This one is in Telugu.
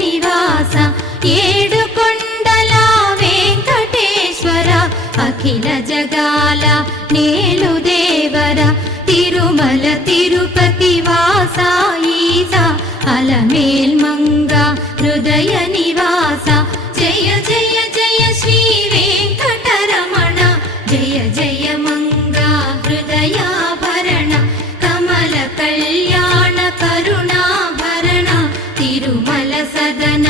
నివాస ఏడుకొండల వెంకటేశ్వర అఖిల జగాల నేలు దేవర తిరుమల తిరుపతి వాస ఈస అలమేల్మంగ హృదయ నివాస జయ జయ జయ శ్రీ వెంకటరమణ జయ జయ మంగ హృదయాభరణ కమల కళ్యాణ కరుణాభరణ తిరుమల సదన